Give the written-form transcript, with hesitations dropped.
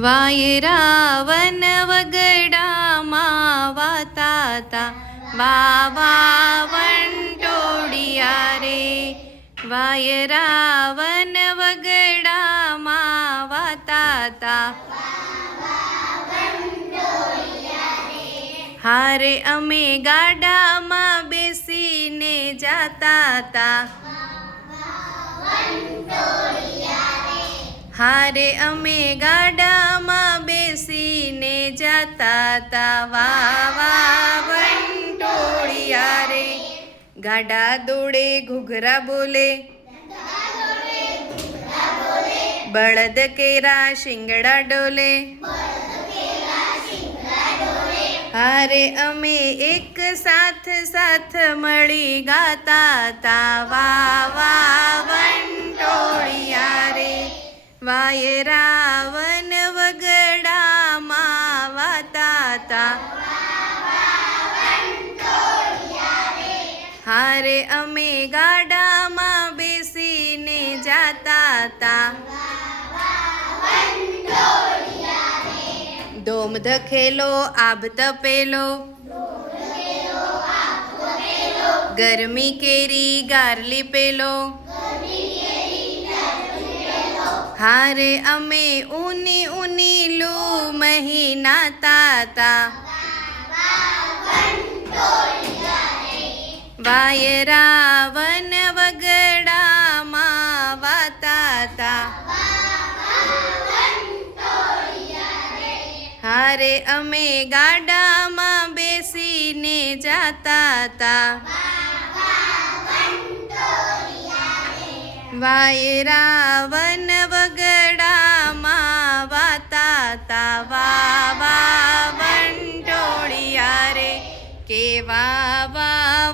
વાયરાવન વગડામાં વાતાતા વાવા વંટોળિયા રે. વાયરાવન વગડામાં વાતાતા હારે અમે ગાડામાં બેસીને જાતાતા. હારે અમે ગાડામાં બેસીને જાતાતા વાવા વંટોળિયા રે. ગાડા દોડે ઘૂઘરા બોલે બળદ કેરા શિંગડા ડોલે. હારે અમે એક સાથ સાથ મળી ગાતાતા વાવા વંટોળિયા રે. વાયરાવન વગડામાં વાતાતા હારે અમે ગાડામાં બેસીને જાતાતા. ધોમ ધખેલો આભ તપેલો ગરમી કેરી ગારલી પેલો. હારે અમે ઊની ઊની લૂ મહિના તાતા. વાયરાવન વગડામાં વાતાતા હારે અમે ગાડામાં બેસીને જાતાતા. વાયરાવન વગડામાં વાતાતા વાવા વંટોળિયા રે. કે વાવા